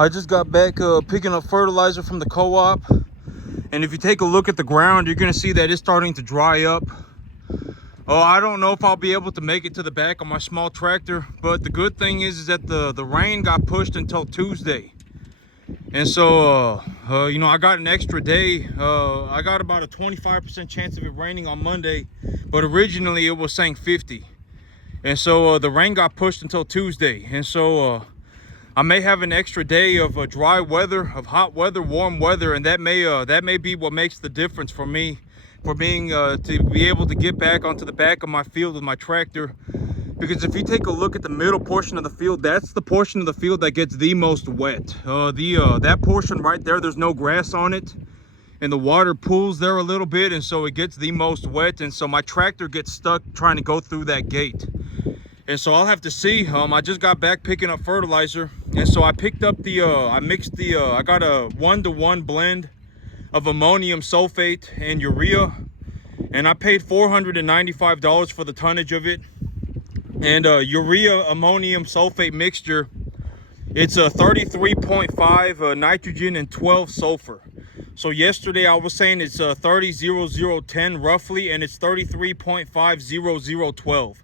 I just got back picking up fertilizer from the co-op, and if you take a look at the ground, you're gonna see that it's starting to dry up. Oh, I don't know if I'll be able to make it to the back of my small tractor, but the good thing is that the rain got pushed until Tuesday. And so, you know, I got an extra day. I got about a 25% chance of it raining on Monday, but originally it was saying 50. And so the rain got pushed until Tuesday. And so I may have an extra day of dry weather, of hot weather, warm weather, and that may be what makes the difference for me, for being to be able to get back onto the back of my field with my tractor. Because if you take a look at the middle portion of the field, that's the portion of the field that gets the most wet. That portion right there, there's no grass on it, and the water pools there a little bit, and so it gets the most wet. And so my tractor gets stuck trying to go through that gate. And so I'll have to see. I just got back picking up fertilizer, and so I picked up I mixed I got a 1-to-1 blend of ammonium sulfate and urea, and I paid $495 for the tonnage of it. And urea ammonium sulfate mixture, it's a 33.5 nitrogen and 12 sulfur. So yesterday I was saying it's 30.0010 roughly, and it's 33.50012.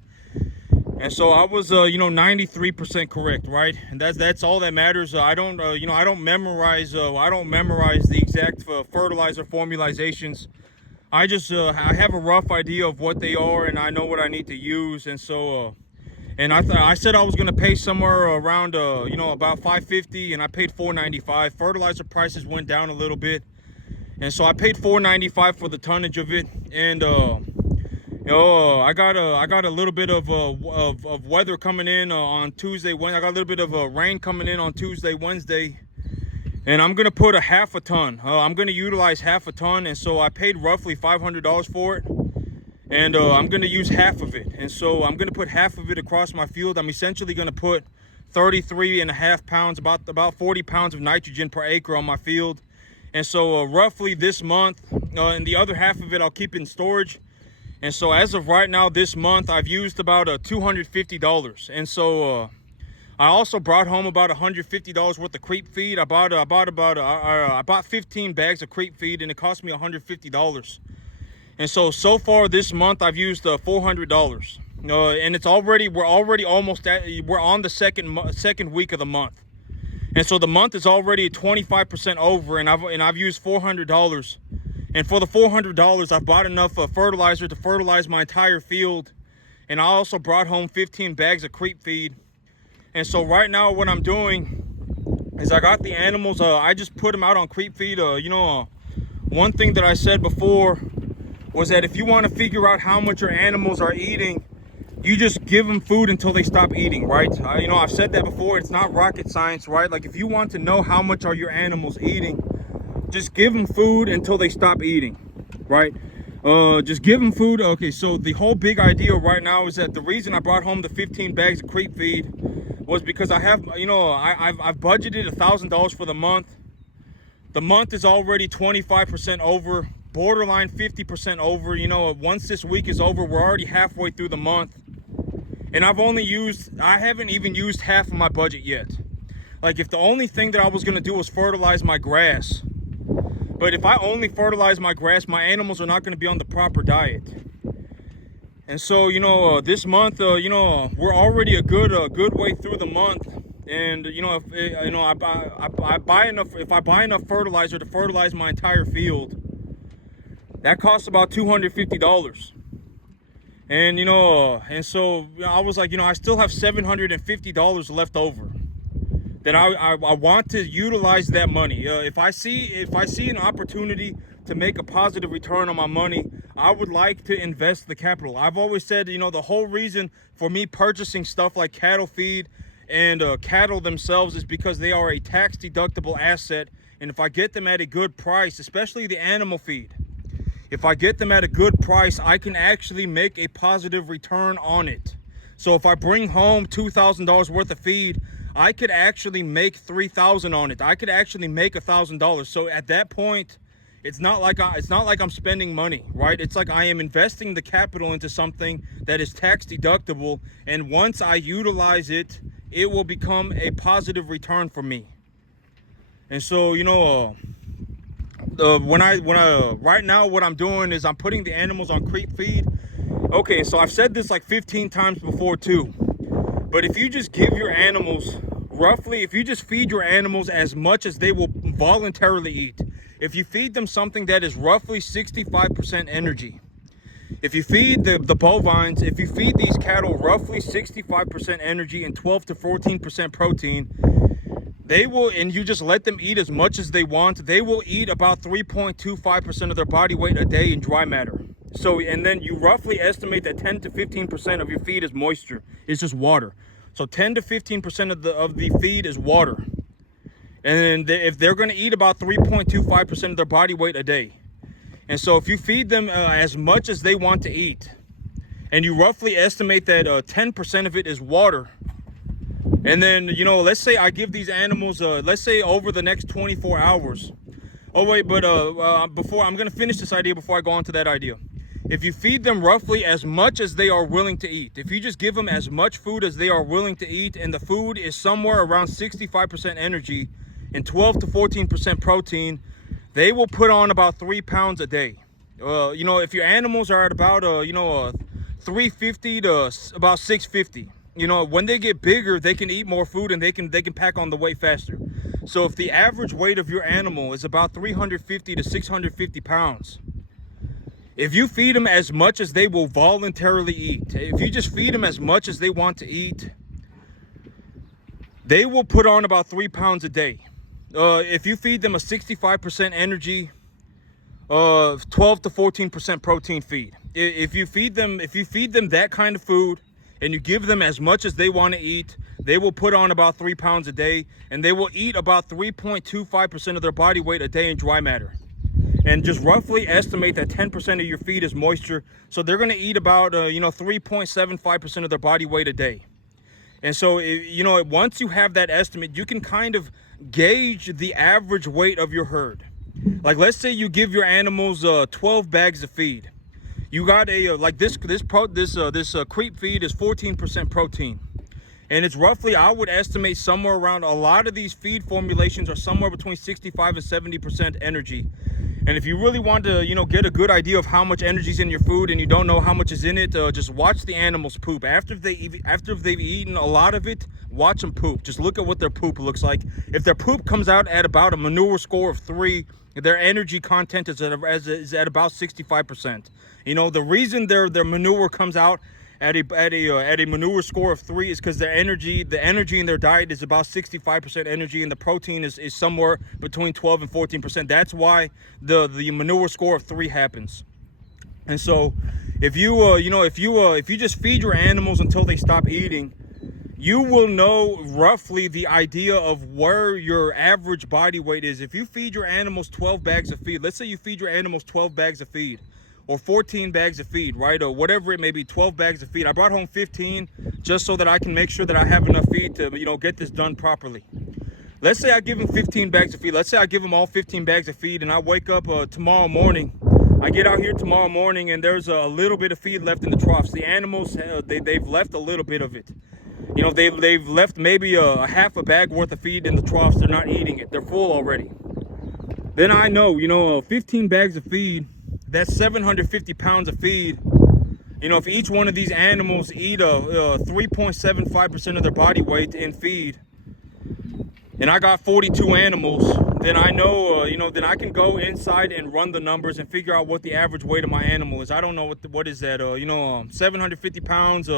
And so I was you know, 93% correct, right? And that's all that matters. I don't you know, I don't memorize the exact fertilizer formulations. I just I have a rough idea of what they are, and I know what I need to use. And so and I said I was gonna pay somewhere around you know, about $5.50, and I paid $4.95. Fertilizer prices went down a little bit, and so I paid $4.95 for the tonnage of it. And you know, I got a little bit of weather coming in on Tuesday. I got a little bit of rain coming in on Tuesday, Wednesday, and I'm gonna put a half a ton. I'm gonna utilize half a ton, and so I paid roughly $500 for it. And I'm going to use half of it. And so I'm going to put half of it across my field. I'm essentially going to put 33.5 pounds, about 40 pounds of nitrogen per acre on my field. And so roughly this month, and the other half of it I'll keep in storage. And so as of right now, this month, I've used about $250. And so I also brought home about $150 worth of creep feed. I bought 15 bags of creep feed, and it cost me $150. And so far this month I've used $400, and we're on the second week of the month, and so the month is already 25% over, and I've used $400, and for the $400 I've bought enough fertilizer to fertilize my entire field, and I also brought home 15 bags of creep feed. And so right now what I'm doing is I got the animals. I just put them out on creep feed. You know, one thing that I said before was that if you want to figure out how much your animals are eating, you just give them food until they stop eating, right? You know, I've said that before. It's not rocket science, right? Like, if you want to know how much are your animals eating, just give them food until they stop eating, right? Just give them food. Okay, so the whole big idea right now is that the reason I brought home the 15 bags of creep feed was because I have, you know, I've budgeted $1,000 for the month. The month is already 25% over, borderline 50% over. You know, once this week is over, we're already halfway through the month, and I haven't even used half of my budget yet. Like, if the only thing that I was gonna do was fertilize my grass, but if I only fertilize my grass, my animals are not gonna be on the proper diet. And so, you know, this month, you know, we're already a good way through the month. And you know, if I buy enough fertilizer to fertilize my entire field, that costs about $250. And you know, and so I was like, you know, I still have $750 left over that I want to utilize that money. If I see an opportunity to make a positive return on my money, I would like to invest the capital. I've always said, you know, the whole reason for me purchasing stuff like cattle feed and cattle themselves is because they are a tax deductible asset. And if I get them at a good price, especially the animal feed, if I get them at a good price, I can actually make a positive return on it. So if I bring home $2,000 worth of feed, I could actually make $3,000 on it. I could actually make $1,000. So at that point, it's not like I'm spending money, right? It's like I am investing the capital into something that is tax deductible, and once I utilize it, it will become a positive return for me. And so, right now what I'm doing is I'm putting the animals on creep feed. Okay, so I've said this like 15 times before too, but if you just give your animals roughly, if you just feed your animals as much as they will voluntarily eat, if you feed them something that is roughly 65% energy, if you feed the bovines, if you feed these cattle roughly 65% energy and 12 to 14% protein, they will, and you just let them eat as much as they want, they will eat about 3.25% of their body weight a day in dry matter. So, and then you roughly estimate that 10 to 15% of your feed is moisture. It's just water. So 10 to 15% of the feed is water. And if they're going to eat about 3.25% of their body weight a day. And so if you feed them as much as they want to eat, and you roughly estimate that 10% of it is water, and then, let's say I give these animals, let's say over the next 24 hours. Oh, wait, but before, I'm going to finish this idea before I go on to that idea. If you feed them roughly as much as they are willing to eat, if you just give them as much food as they are willing to eat, and the food is somewhere around 65% energy and 12 to 14% protein, they will put on about 3 pounds a day. If your animals are at about, 350 to about 650, when they get bigger, they can eat more food and they can pack on the weight faster. So if the average weight of your animal is about 350 to 650 pounds, if you feed them as much as they will voluntarily eat, if you just feed them as much as they want to eat, they will put on about 3 pounds a day. If you feed them a 65% energy, 12 to 14% protein feed. If you feed them that kind of food and you give them as much as they want to eat, they will put on about 3 pounds a day, and they will eat about 3.25% of their body weight a day in dry matter. And just roughly estimate that 10% of your feed is moisture. So they're going to eat about, 3.75% of their body weight a day. And so, once you have that estimate, you can kind of gauge the average weight of your herd. Like, let's say you give your animals 12 bags of feed. You got this creep feed is 14% protein. And it's roughly, I would estimate somewhere around, a lot of these feed formulations are somewhere between 65 and 70% energy. And if you really want to, get a good idea of how much energy is in your food and you don't know how much is in it, just watch the animals poop. After they've eaten a lot of it, watch them poop. Just look at what their poop looks like. If their poop comes out at about a manure score of 3, their energy content is at about 65%. The reason their manure comes out at a manure score of 3 is because the energy in their diet is about 65% energy, and the protein is somewhere between 12 and 14%. That's why the manure score of 3 happens. And so if you just feed your animals until they stop eating, you will know roughly the idea of where your average body weight is. If you feed your animals 12 bags of feed, let's say you feed your animals 12 bags of feed, or 14 bags of feed, right? Or whatever it may be, 12 bags of feed. I brought home 15 just so that I can make sure that I have enough feed to, get this done properly. Let's say I give them 15 bags of feed. Let's say I give them all 15 bags of feed, and I wake up tomorrow morning. I get out here tomorrow morning and there's a little bit of feed left in the troughs. The animals, they've left a little bit of it. They've left maybe a half a bag worth of feed in the troughs. They're not eating it. They're full already. Then I know, 15 bags of feed, that's 750 pounds of feed. If each one of these animals eat 3.75% of their body weight in feed, and I got 42 animals, then I know, then I can go inside and run the numbers and figure out what the average weight of my animal is. I don't know what is that, 750 pounds.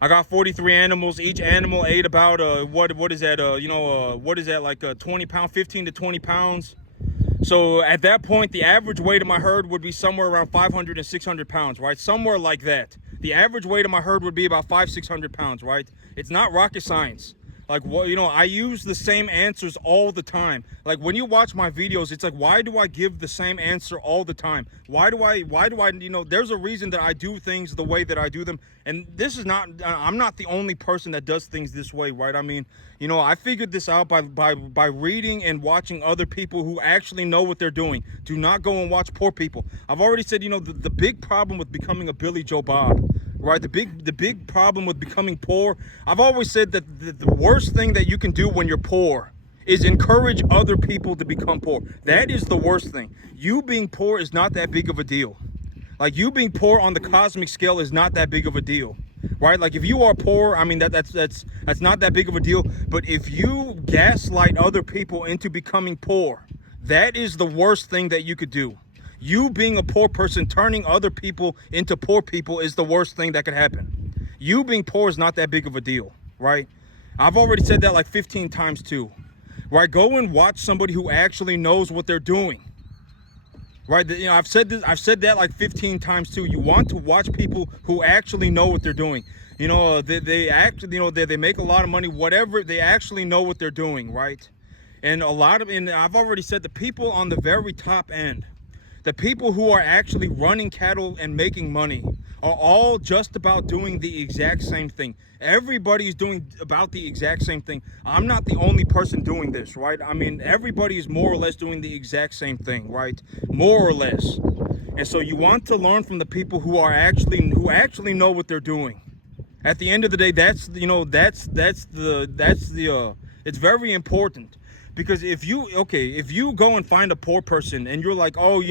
I got 43 animals. Each animal ate about, what is that, what is that, like 20 pounds, 15 to 20 pounds. So at that point, the average weight of my herd would be somewhere around 500 and 600 pounds, right? Somewhere like that. The average weight of my herd would be about 500-600 pounds, right? It's not rocket science. Like, I use the same answers all the time. Like, when you watch my videos, it's like, why do I give the same answer all the time? Why do I, there's a reason that I do things the way that I do them. And this is not, I'm not the only person that does things this way, right? I mean, I figured this out by reading and watching other people who actually know what they're doing. Do not go and watch poor people. I've already said, the big problem with becoming a Billy Joe Bob, right? The big problem with becoming poor. I've always said that the worst thing that you can do when you're poor is encourage other people to become poor. That is the worst thing. You being poor is not that big of a deal. Like, you being poor on the cosmic scale is not that big of a deal, right? Like, if you are poor, I mean, that's not that big of a deal. But if you gaslight other people into becoming poor, that is the worst thing that you could do. You being a poor person, turning other people into poor people is the worst thing that could happen. You being poor is not that big of a deal, right? I've already said that like 15 times too, right? Go and watch somebody who actually knows what they're doing, right? You know, I've said that like 15 times too. You want to watch people who actually know what they're doing. You know, they actually, you know, they make a lot of money, whatever, they actually know what they're doing, right? And I've already said the people on the very top end, the people who are actually running cattle and making money are all just about doing the exact same thing. Everybody's doing about the exact same thing. I'm not the only person doing this, right? I mean, everybody is more or less doing the exact same thing, right? More or less. And so you want to learn from the people who actually know what they're doing. At the end of the day, it's very important. Because if you go and find a poor person and you're like, oh,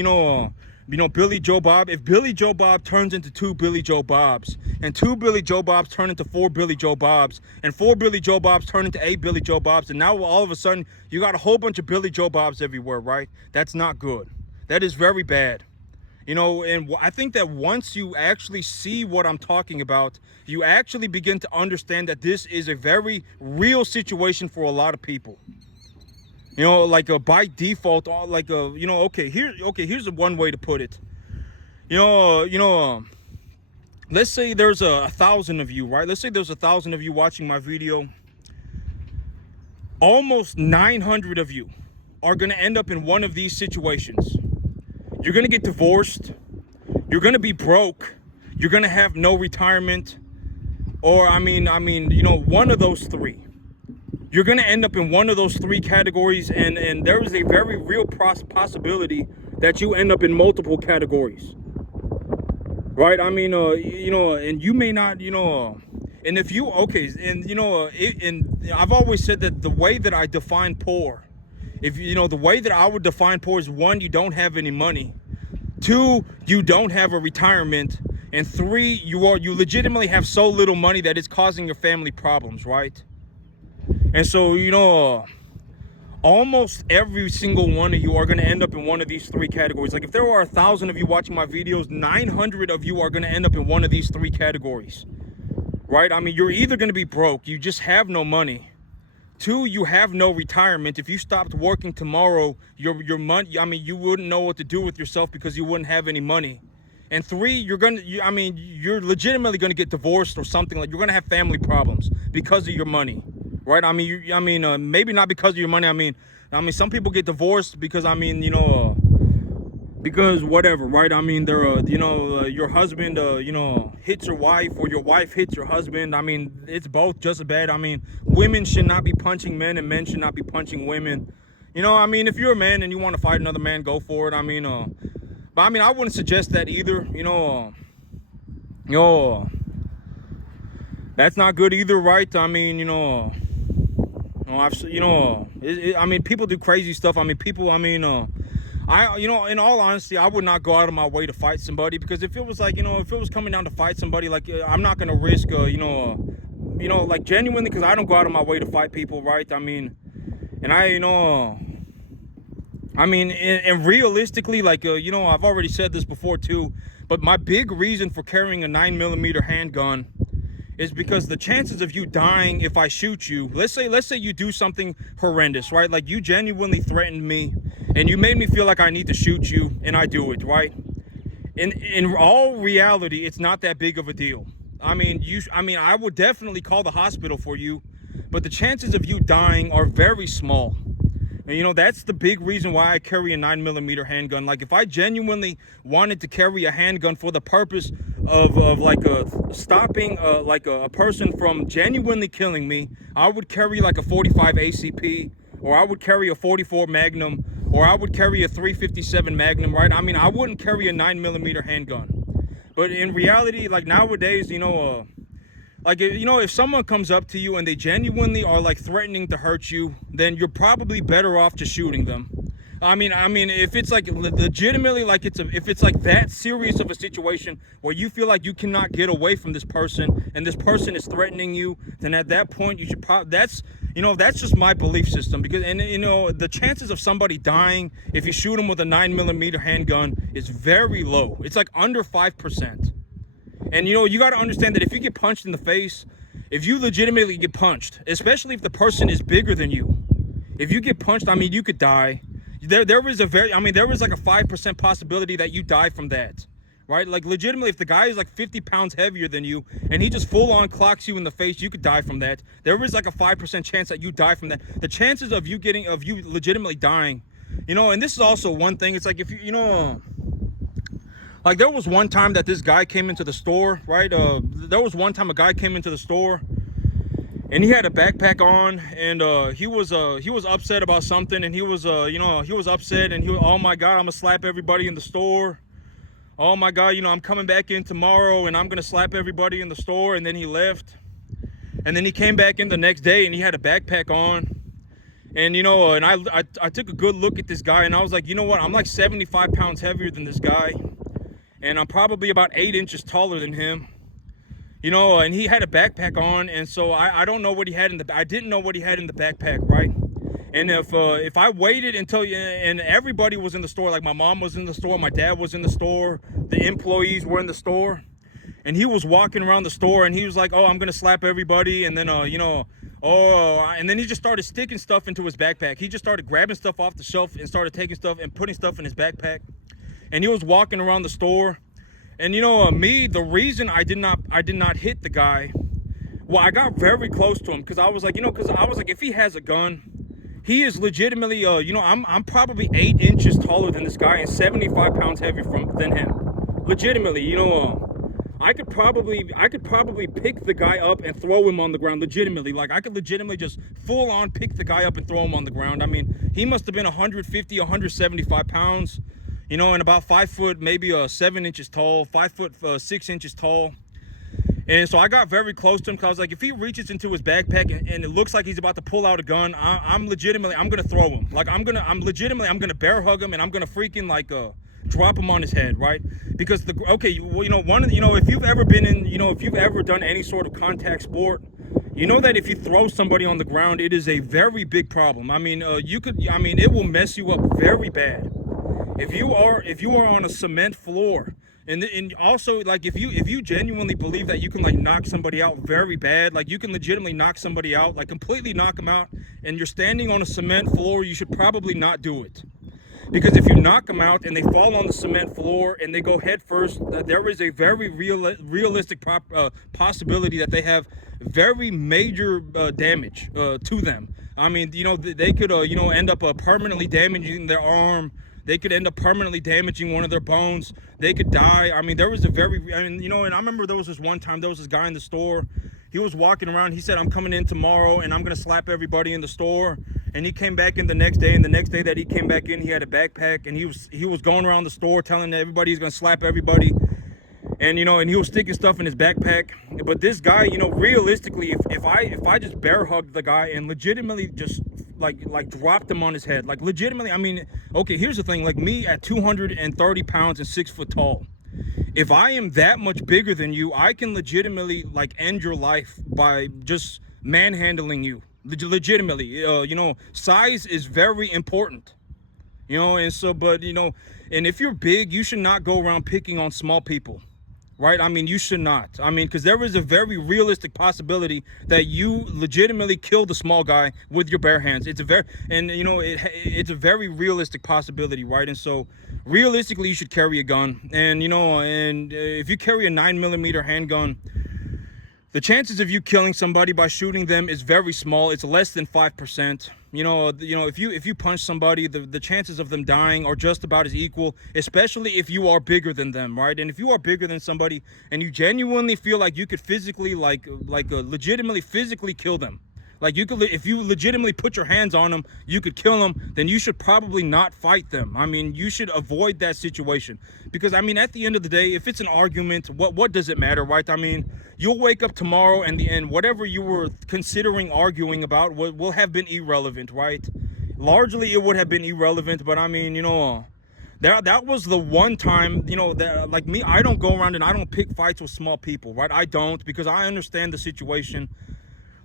Billy Joe Bob, if Billy Joe Bob turns into 2 Billy Joe Bobs, and 2 Billy Joe Bobs turn into 4 Billy Joe Bobs, and 4 Billy Joe Bobs turn into 8 Billy Joe Bobs, and now all of a sudden you got a whole bunch of Billy Joe Bobs everywhere, right? That's not good. That is very bad. You know, and I think that once you actually see what I'm talking about, you actually begin to understand that this is a very real situation for a lot of people. You know, like by default, like here's one way to put it. Let's say there's 1,000 of you, right? Let's say there's 1,000 of you watching my video. Almost 900 of you are going to end up in one of these situations. You're going to get divorced. You're going to be broke. You're going to have no retirement. Or, one of those three. You're going to end up in one of those 3 categories, and there is a very real possibility that you end up in multiple categories, right? And you may not, and if you, and I've always said that the way that I define poor, the way that I would define poor is 1, you don't have any money, 2, you don't have a retirement, and 3, you legitimately have so little money that it's causing your family problems, right? And so, almost every single one of you are going to end up in one of these 3 categories. Like, if there are 1,000 of you watching my videos, 900 of you are going to end up in one of these 3 categories, right? I mean, you're either going to be broke, you just have no money. 2, you have no retirement. If you stopped working tomorrow, your money, you wouldn't know what to do with yourself because you wouldn't have any money. And 3, you're legitimately going to get divorced or something. Like, you're going to have family problems because of your money. Right? Maybe not because of your money. I mean, some people get divorced because, because whatever, right? Your husband, hits your wife, or your wife hits your husband. It's both just as bad. Women should not be punching men, and men should not be punching women. If you're a man and you want to fight another man, go for it. But I wouldn't suggest that either. That's not good either, right? People do crazy stuff. In all honesty, I would not go out of my way to fight somebody, because if it was if it was coming down to fight somebody, I'm not going to risk, genuinely, because I don't go out of my way to fight people, right? And realistically, I've already said this before too, but my big reason for carrying a 9mm handgun is because the chances of you dying if I shoot you, let's say you do something horrendous, right? Like, you genuinely threatened me and you made me feel like I need to shoot you, and I do it, right? In all reality, it's not that big of a deal. I would definitely call the hospital for you, but the chances of you dying are very small. And that's the big reason why I carry a 9mm handgun. Like, if I genuinely wanted to carry a handgun for the purpose of stopping a person from genuinely killing me, I would carry like a 45 ACP, or I would carry a 44 Magnum, or I would carry a 357 Magnum, right? I wouldn't carry a 9mm handgun. But in reality, like nowadays, Like, you know, if someone comes up to you and they genuinely are like threatening to hurt you, then you're probably better off just shooting them. I mean, if it's like legitimately, like if it's like that serious of a situation where you feel like you cannot get away from this person and this person is threatening you, then at that point you should probably, that's just my belief system. Because, and you know, the chances of somebody dying if you shoot them with a 9mm handgun is very low. It's like under 5%. And you know, you got to understand that if you get punched in the face, if you legitimately get punched, especially if the person is bigger than you, if you get punched, I mean, you could die. There is like a 5% possibility that you die from that, right? Like, legitimately, if the guy is like 50 pounds heavier than you and he just full on clocks you in the face, you could die from that. There is like a 5% chance that you die from that. The chances of you legitimately dying, you know, and this is also one thing. It's like, if you know, like, there was one time that this guy came into the store, right? There was one time a guy came into the store and he had a backpack on, and he was upset about something, and he was upset, and oh my God, I'm gonna slap everybody in the store. Oh my God, you know, I'm coming back in tomorrow and I'm gonna slap everybody in the store. And then he left, and then he came back in the next day and he had a backpack on. And you know, and I took a good look at this guy, and I was like, you know what, I'm like 75 pounds heavier than this guy, and I'm probably about 8 inches taller than him. You know, and he had a backpack on, and so I don't know what he had I didn't know what he had in the backpack, right? And if I waited until, and everybody was in the store, like my mom was in the store, my dad was in the store, the employees were in the store, and he was walking around the store, and he was like, oh, I'm gonna slap everybody, and then and then he just started sticking stuff into his backpack. He just started grabbing stuff off the shelf and started taking stuff and putting stuff in his backpack, and he was walking around the store. And you know, the reason I did not hit the guy, well, I got very close to him because I was like, if he has a gun, he is legitimately, I'm probably 8 inches taller than this guy and 75 pounds heavier than him. Legitimately, you know, I could probably pick the guy up and throw him on the ground. Legitimately, like, I could legitimately just full on pick the guy up and throw him on the ground. I mean, he must have been 150, 175 pounds. You know, and about 5 foot, maybe 7 inches tall, 5 foot 6 inches tall. And so I got very close to him because I was like, if he reaches into his backpack and it looks like he's about to pull out a gun, I'm gonna throw him. Like, I'm gonna bear hug him, and I'm gonna freaking like drop him on his head, right? Because if you've ever been in, if you've ever done any sort of contact sport, you know that if you throw somebody on the ground, it is a very big problem. I mean, it will mess you up very bad. If you are on a cement floor, and also, like, if you genuinely believe that you can, like, knock somebody out very bad, like, you can legitimately knock somebody out, like, completely knock them out, and you're standing on a cement floor, you should probably not do it. Because if you knock them out and they fall on the cement floor and they go head first, there is a very realistic possibility that they have very major damage to them. I mean, you know, they could end up permanently damaging their arm. They could end up permanently damaging one of their bones. They could die. I mean, and I remember there was this one time, there was this guy in the store. He was walking around. He said, I'm coming in tomorrow and I'm going to slap everybody in the store. And he came back in the next day. And the next day that he came back in, he had a backpack. And he was going around the store telling everybody he's going to slap everybody. And, and he was sticking stuff in his backpack. But this guy, realistically, if I just bear hugged the guy and legitimately just like dropped him on his head, like, legitimately, I mean, okay, here's the thing, like, me at 230 pounds and 6 foot tall, if I am that much bigger than you, I can legitimately, like, end your life by just manhandling you. Legitimately, size is very important, and so, but, and if you're big, you should not go around picking on small people. Right? I mean, you should not. I mean, because there is a very realistic possibility that you legitimately kill the small guy with your bare hands. It's a very realistic possibility, right? And so, realistically, you should carry a gun. And, if you carry a 9mm handgun, the chances of you killing somebody by shooting them is very small. It's less than 5%. If you punch somebody, the chances of them dying are just about as equal, especially if you are bigger than them, right? And if you are bigger than somebody and you genuinely feel like you could physically, legitimately physically kill them, Like, you could, if you legitimately put your hands on them, you could kill them, then you should probably not fight them. I mean, you should avoid that situation. Because, I mean, at the end of the day, if it's an argument, what does it matter, right? I mean, you'll wake up tomorrow and whatever you were considering arguing about will have been irrelevant, right? Largely, it would have been irrelevant, but I mean, that was the one time, that, like me, I don't go around and I don't pick fights with small people, right? I don't, because I understand the situation.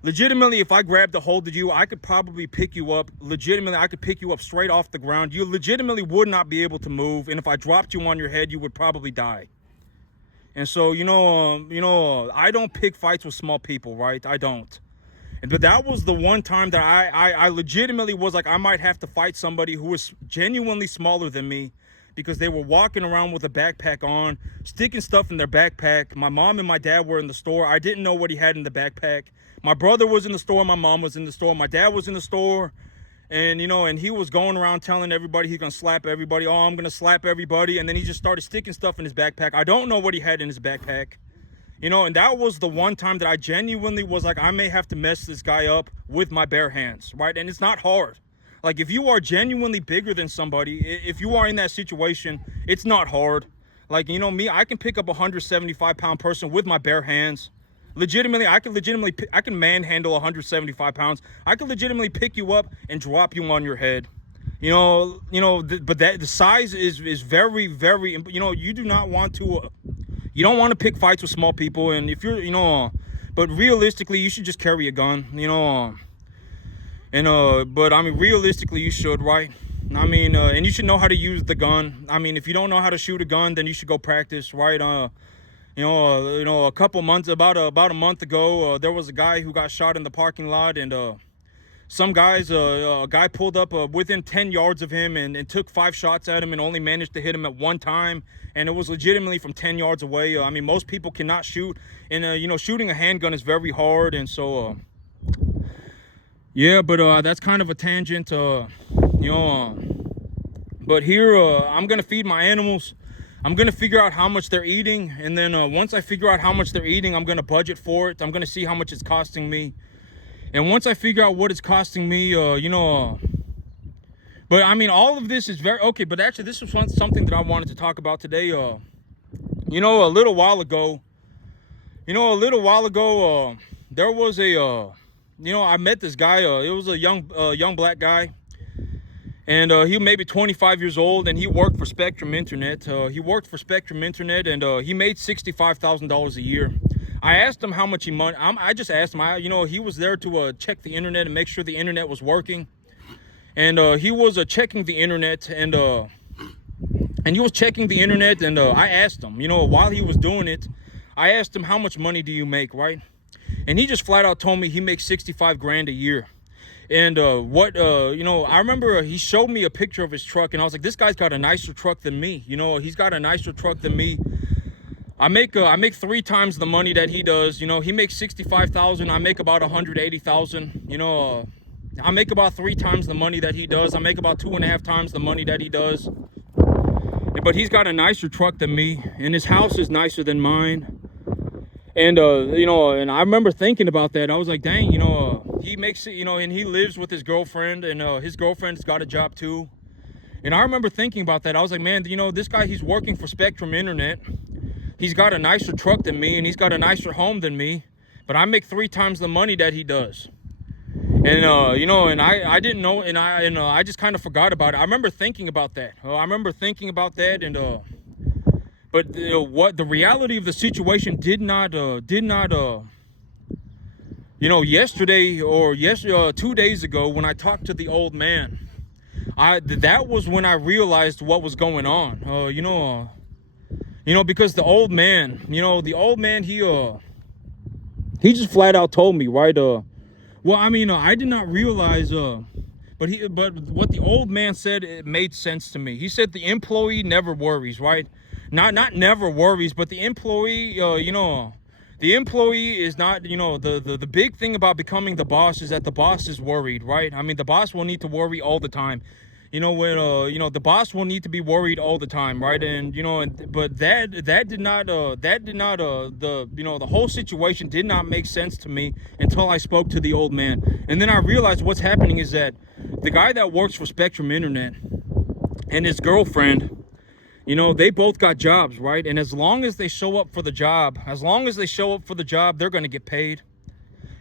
Legitimately, if I grabbed a hold of you, I could probably pick you up. Legitimately, I could pick you up straight off the ground. You legitimately would not be able to move, and if I dropped you on your head, you would probably die. And so, I don't pick fights with small people, right? I don't. But that was the one time that I legitimately was like, I might have to fight somebody who was genuinely smaller than me, because they were walking around with a backpack on, sticking stuff in their backpack. My mom and my dad were in the store. I didn't know what he had in the backpack. My brother was in the store. My mom was in the store. My dad was in the store. And, and he was going around telling everybody he's going to slap everybody. Oh, I'm going to slap everybody. And then he just started sticking stuff in his backpack. I don't know what he had in his backpack. And that was the one time that I genuinely was like, I may have to mess this guy up with my bare hands, right? And it's not hard. Like, if you are genuinely bigger than somebody, if you are in that situation, it's not hard. Like, me, I can pick up a 175-pound person with my bare hands. Legitimately, I can manhandle 175 pounds. I can legitimately pick you up and drop you on your head. But the size is very, very, you do not want to, you don't want to pick fights with small people. And if you're, but realistically, you should just carry a gun, but I mean, realistically, you should, right? I mean, and you should know how to use the gun. I mean, if you don't know how to shoot a gun, then you should go practice, right? A couple months, about a month ago, there was a guy who got shot in the parking lot, and some guys, a guy pulled up within 10 yards of him and took 5 shots at him and only managed to hit him at one time, and it was legitimately from 10 yards away. I mean, most people cannot shoot, and shooting a handgun is very hard, and so yeah, but that's kind of a tangent, but here, I'm gonna feed my animals. I'm going to figure out how much they're eating, and then once I figure out how much they're eating, I'm going to budget for it. I'm going to see how much it's costing me. And once I figure out what it's costing me, but I mean, all of this is very, okay, but actually this was something that I wanted to talk about today. A little while ago, there was I met this guy, it was a young black guy. And he may be 25 years old, and he worked for Spectrum Internet. And he made $65,000 a year. I asked him how much I just asked him, he was there to check the internet and make sure the internet was working. And he was checking the internet, and he was checking the internet, and I asked him, while he was doing it, I asked him, how much money do you make, right? And he just flat out told me he makes 65 grand a year. And I remember he showed me a picture of his truck, and I was like, this guy's got a nicer truck than me. He's got a nicer truck than me. I make 3 times the money that he does. He makes 65,000. I make about 180,000. I make about 3 times the money that he does. I make about 2.5 times the money that he does. But he's got a nicer truck than me, and his house is nicer than mine. And and I remember thinking about that. I was like, dang, he makes it, and he lives with his girlfriend, and his girlfriend's got a job too. And I remember thinking about that. I was like, man, this guy, he's working for Spectrum Internet. He's got a nicer truck than me, and he's got a nicer home than me, but I make 3 times the money that he does. And and I didn't know, and I just kind of forgot about it. I remember thinking about that. And but what the reality of the situation did not yesterday or 2 days ago, when I talked to the old man, that was when I realized what was going on. Because the old man, he just flat out told me, right? Well, I mean, I did not realize, but what the old man said, it made sense to me. He said the employee never worries, right? Not never worries, but the employee, the employee is not, the big thing about becoming the boss is that the boss is worried, right? I mean, the boss will need to worry all the time. the boss will need to be worried all the time, right? And but that did not the whole situation did not make sense to me until I spoke to the old man. And then I realized what's happening is that the guy that works for Spectrum Internet and his girlfriend, they both got jobs, right? And as long as they show up for the job, they're going to get paid.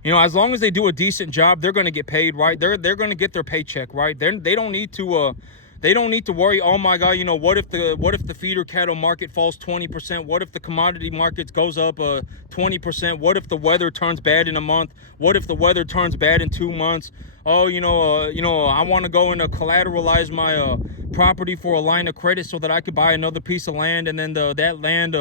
As long as they do a decent job, they're going to get paid, right? They're going to get their paycheck, right? They don't need to worry. Oh my God, what if the feeder cattle market falls 20%? What if the commodity market goes up 20%? What if the weather turns bad in a month? What if the weather turns bad in 2 months? Oh, I want to go and collateralize my property for a line of credit so that I could buy another piece of land, and then that land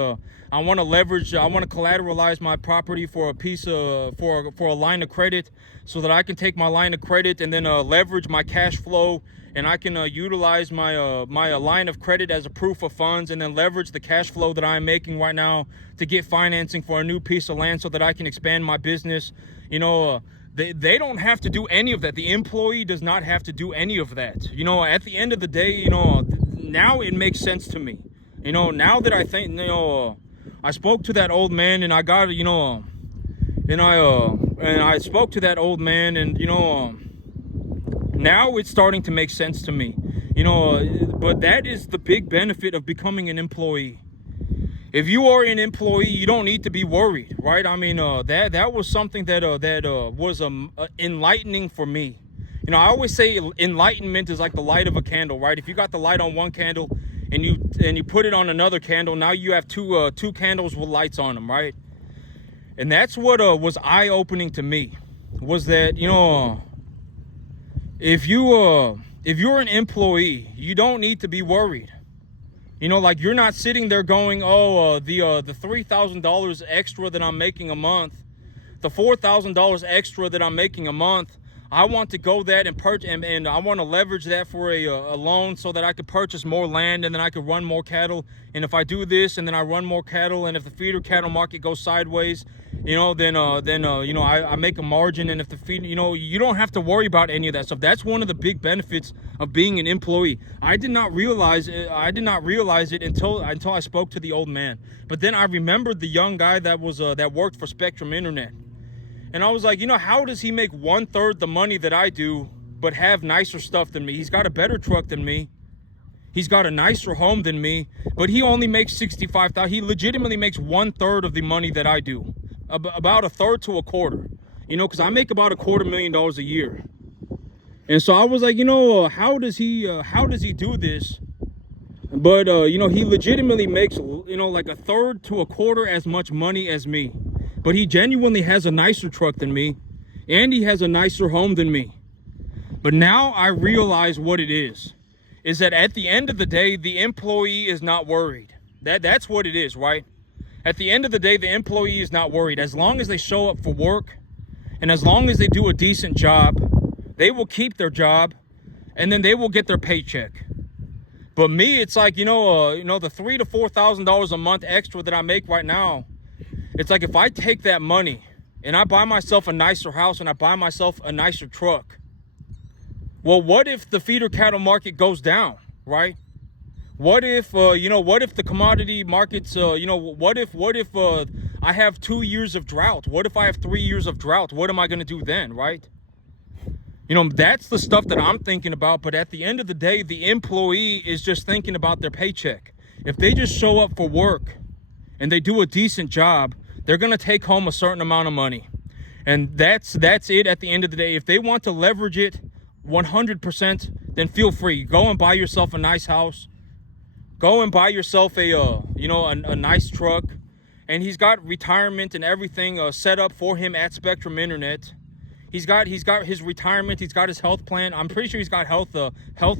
I want to collateralize my property for a piece of for a line of credit so that I can take my line of credit and then leverage my cash flow, and I can utilize my my line of credit as a proof of funds, and then leverage the cash flow that I'm making right now to get financing for a new piece of land so that I can expand my business. They don't have to do any of that. The employee does not have to do any of that. At the end of the day, now it makes sense to me. Now that I think, I spoke to that old man, and I got, and I spoke to that old man, and now it's starting to make sense to me. But that is the big benefit of becoming an employee. If you are an employee, you don't need to be worried, right? I mean, that was something that was enlightening for me. I always say enlightenment is like the light of a candle, right? If you got the light on one candle and you put it on another candle, now you have two candles with lights on them, right? And that's what was eye-opening to me, was that if you're an employee, you don't need to be worried. Like, you're not sitting there going, oh, the $3,000 extra that I'm making a month, the $4,000 extra that I'm making a month, I want to go that and purchase, and I want to leverage that for a loan so that I could purchase more land, and then I could run more cattle. And if I do this, and then I run more cattle, and if the feeder cattle market goes sideways, then I make a margin. And if the feed, you don't have to worry about any of that stuff. That's one of the big benefits of being an employee. I did not realize it until I spoke to the old man. But then I remembered the young guy that worked for Spectrum Internet. And I was like, how does he make 1/3 the money that I do, but have nicer stuff than me? He's got a better truck than me. He's got a nicer home than me, but he only makes $65,000. He legitimately makes 1/3 of the money that I do, about 1/3 to 1/4. Because I make about $250,000 a year. And so I was like, how does he do this? But he legitimately makes like 1/3 to 1/4 as much money as me. But he genuinely has a nicer truck than me, and he has a nicer home than me. But now I realize what it is that at the end of the day, the employee is not worried. That's what it is, right? At the end of the day, the employee is not worried. As long as they show up for work, and as long as they do a decent job, they will keep their job, and then they will get their paycheck. But me, it's like, the $3,000 to $4,000 a month extra that I make right now, it's like, if I take that money and I buy myself a nicer house and I buy myself a nicer truck, well, what if the feeder cattle market goes down, right? What if, what if the commodity markets, what if I have 2 years of drought? What if I have 3 years of drought? What am I going to do then, right? That's the stuff that I'm thinking about. But at the end of the day, the employee is just thinking about their paycheck. If they just show up for work and they do a decent job, they're going to take home a certain amount of money. And that's it at the end of the day. If they want to leverage it 100%, then feel free. Go and buy yourself a nice house. Go and buy yourself a nice truck. And he's got retirement and everything set up for him at Spectrum Internet. He's got his retirement. He's got his health plan. I'm pretty sure he's got health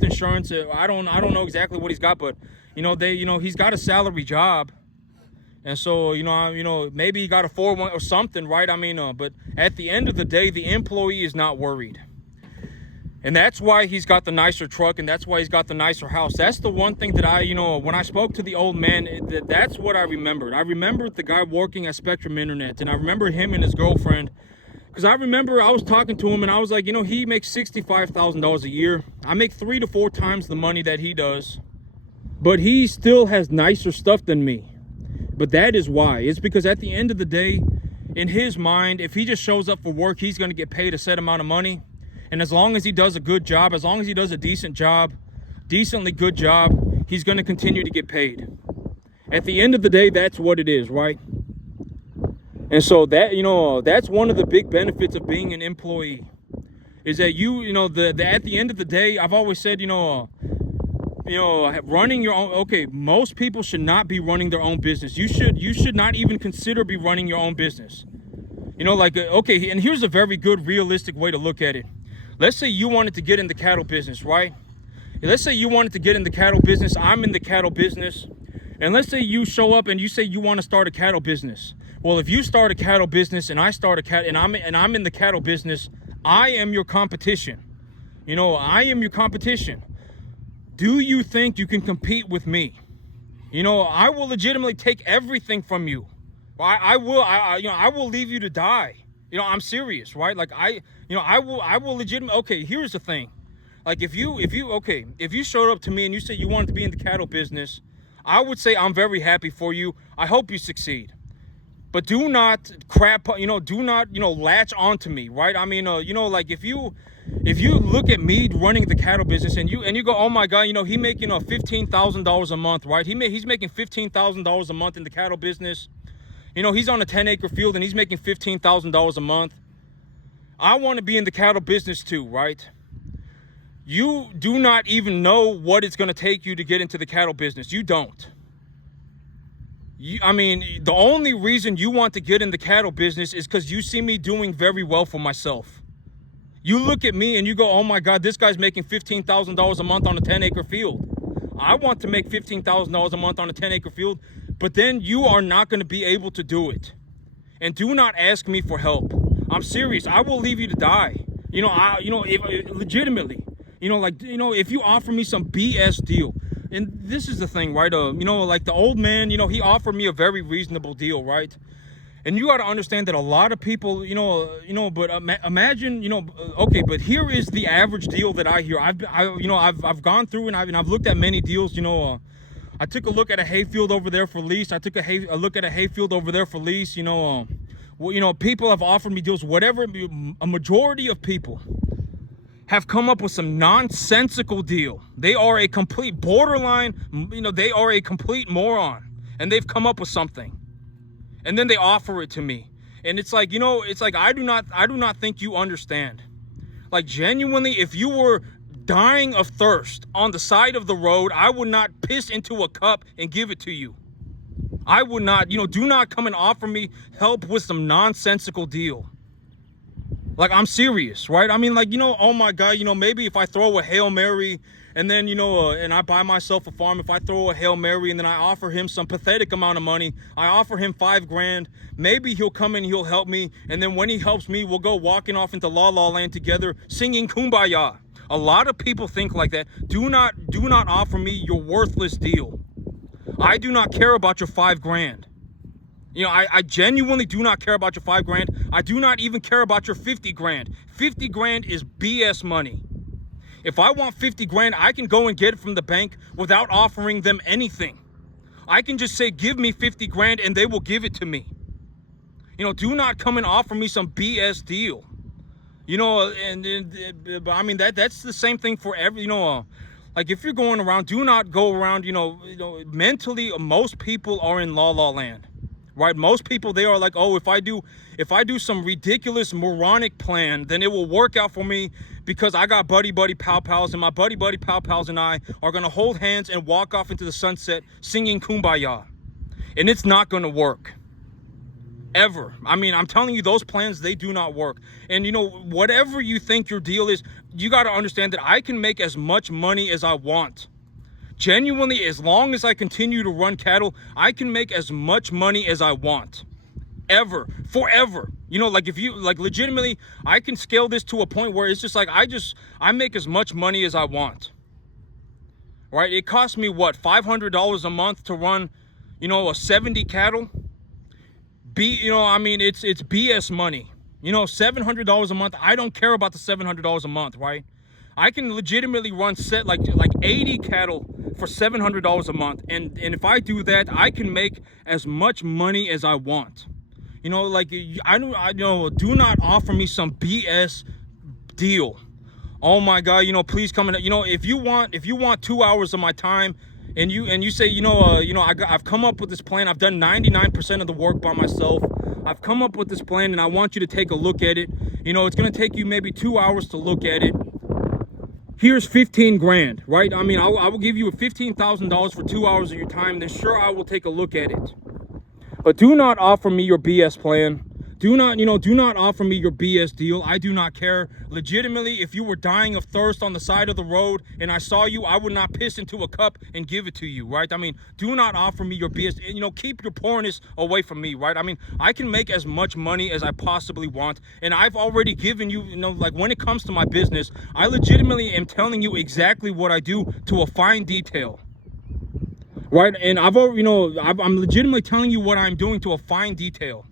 insurance. I don't know exactly what he's got, but he's got a salary job. And so, maybe he got a 401 or something, right? But at the end of the day, the employee is not worried. And that's why he's got the nicer truck, and that's why he's got the nicer house. That's the one thing that when I spoke to the old man, that's what I remembered. I remembered the guy working at Spectrum Internet, and I remember him and his girlfriend Because I remember I was talking to him and I was like, you know, he makes $65,000 a year. I make 3 to 4 times the money that he does. But he still has nicer stuff than me. But that is why. It's because at the end of the day, in his mind, if he just shows up for work, he's going to get paid a set amount of money. And as long as he does a good job, as long as he does a decent job, decently good job, he's going to continue to get paid. At the end of the day, that's what it is, right? And so that, you know, that's one of the big benefits of being an employee, is that you know, at the end of the day, I've always said, you know, running your own, okay, most people should not be running their own business. You should not even consider be running your own business. You know, like, okay, and here's a very good realistic way to look at it. Let's say you wanted to get in the cattle business, right? Let's say you wanted to get in the cattle business. I'm in the cattle business. And let's say you show up and you say you want to start a cattle business. Well, if you start a cattle business and I start a cattle, and I'm in the cattle business, I am your competition. You know, I am your competition. Do you think you can compete with me? You know, I will legitimately take everything from you. I will leave you to die. You know, I'm serious, right? Like I will legitimately. Okay, here's the thing. Like if you showed up to me and you said you wanted to be in the cattle business, I would say I'm very happy for you. I hope you succeed. But do not do not latch onto me, right? I mean, like if you look at me running the cattle business and you go, oh my God, you know, he making $15,000 a month, right? He's making $15,000 a month in the cattle business. You know, he's on a 10-acre field and he's making $15,000 a month. I want to be in the cattle business too, right? You do not even know what it's going to take you to get into the cattle business. You don't. I mean, the only reason you want to get in the cattle business is because you see me doing very well for myself. You look at me and you go, oh my God, this guy's making $15,000 a month on a 10-acre field. I want to make $15,000 a month on a 10-acre field, but then you are not going to be able to do it. And do not ask me for help. I'm serious. I will leave you to die. You know, legitimately. You know, like, you know, if you offer me some BS deal, and this is the thing, right? You know, like the old man, you know, he offered me a very reasonable deal, right? And you got to understand that a lot of people, but imagine, okay, but here is the average deal that I hear. I've gone through and I've looked at many deals. I took a look at a hayfield over there for lease. I took a look at a hayfield over there for lease. People have offered me deals. Whatever, a majority of people have come up with some nonsensical deal. They are a complete borderline, they are a complete moron, and they've come up with something. And then they offer it to me. And it's like, I do not think you understand. Like, genuinely, if you were dying of thirst on the side of the road, I would not piss into a cup and give it to you. I would not, do not come and offer me help with some nonsensical deal. Like, I'm serious, right? I mean, like, oh my God, maybe if I throw a Hail Mary and then, and I buy myself a farm, if I throw a Hail Mary and then I offer him some pathetic amount of money, I offer him $5,000, maybe he'll come and he'll help me. And then when he helps me, we'll go walking off into La La Land together, singing Kumbaya. A lot of people think like that. Do not offer me your worthless deal. I do not care about your $5,000. I genuinely do not care about your $5,000. I do not even care about your $50,000. $50,000 is BS money. If I want $50,000, I can go and get it from the bank without offering them anything. I can just say, give me $50,000 and they will give it to me. Do not come and offer me some BS deal. I mean, that's the same thing for every, like if you're going around, do not go around, mentally, most people are in La La Land. Right, most people, they are like, oh, if I do some ridiculous moronic plan, then it will work out for me because I got buddy pal pals, and my buddy pal pals and I are gonna hold hands and walk off into the sunset singing Kumbaya, and it's not gonna work ever. I mean, I'm telling you, those plans, they do not work. And whatever you think your deal is, you got to understand that I can make as much money as I want. Genuinely, as long as I continue to run cattle, I can make as much money as I want. Ever. Forever. Like if you, like legitimately, I can scale this to a point where it's just like, I make as much money as I want. Right? It costs me what, $500 a month to run, a 70 cattle? It's BS money. You know, $700 a month. I don't care about the $700 a month, right? I can legitimately run like 80 cattle for $700 a month. And if I do that, I can make as much money as I want. You know, like, I know, do not offer me some BS deal. Oh my God, you know, please come in. You know, if you want 2 hours of my time, and you say, I've come up with this plan. I've done 99% of the work by myself. I've come up with this plan, and I want you to take a look at it. You know, it's gonna take you maybe 2 hours to look at it. Here's 15 grand, right? I mean, I will give you $15,000 for 2 hours of your time. Then sure, I will take a look at it. But do not offer me your BS plan. Do not offer me your BS deal. I do not care. Legitimately, if you were dying of thirst on the side of the road and I saw you, I would not piss into a cup and give it to you, right? I mean, do not offer me your BS. You know, keep your poorness away from me, right? I mean, I can make as much money as I possibly want. And I've already given you, like, when it comes to my business, I legitimately am telling you exactly what I do to a fine detail. Right? And I'm legitimately telling you what I'm doing to a fine detail.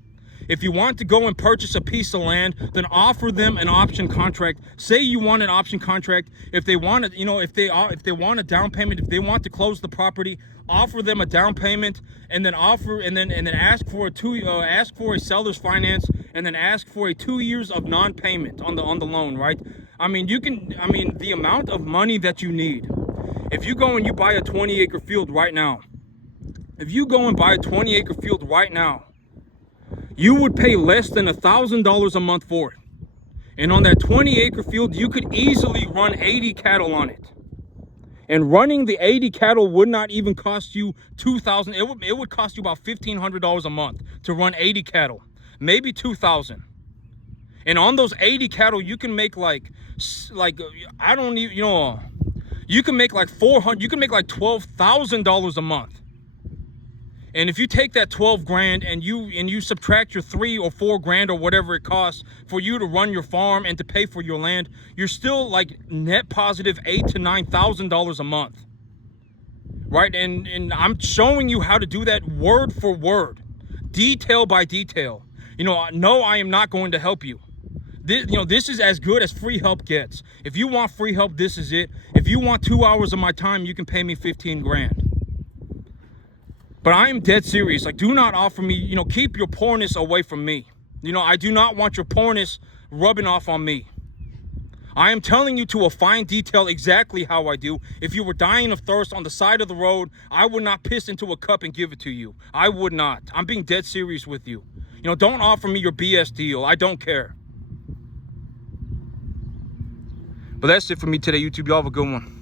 If you want to go and purchase a piece of land, then offer them an option contract. Say you want an option contract. If they want it, if they want a down payment, if they want to close the property, offer them a down payment, and then ask for a seller's finance, and then ask for a 2 years of non-payment on the loan, right? I mean, the amount of money that you need. If you go and you buy a 20-acre field right now, you would pay less than $1,000 a month for it. And on that 20-acre field, you could easily run 80 cattle on it. And running the 80 cattle would not even cost you $2,000. It would cost you about $1,500 a month to run 80 cattle, maybe $2,000. And on those 80 cattle, you can make you can make like $12,000 a month. And if you take that 12 grand and you subtract your 3 or 4 grand or whatever it costs for you to run your farm and to pay for your land, you're still like net positive $8,000 to $9,000 a month, right? And I'm showing you how to do that word for word, detail by detail. No, I am not going to help you. This is as good as free help gets. If you want free help, this is it. If you want 2 hours of my time, you can pay me 15 grand. But I am dead serious. Like, do not offer me, keep your poorness away from me. I do not want your poorness rubbing off on me. I am telling you to a fine detail exactly how I do. If you were dying of thirst on the side of the road, I would not piss into a cup and give it to you. I would not. I'm being dead serious with you. Don't offer me your BS deal. I don't care. But that's it for me today, YouTube. Y'all have a good one.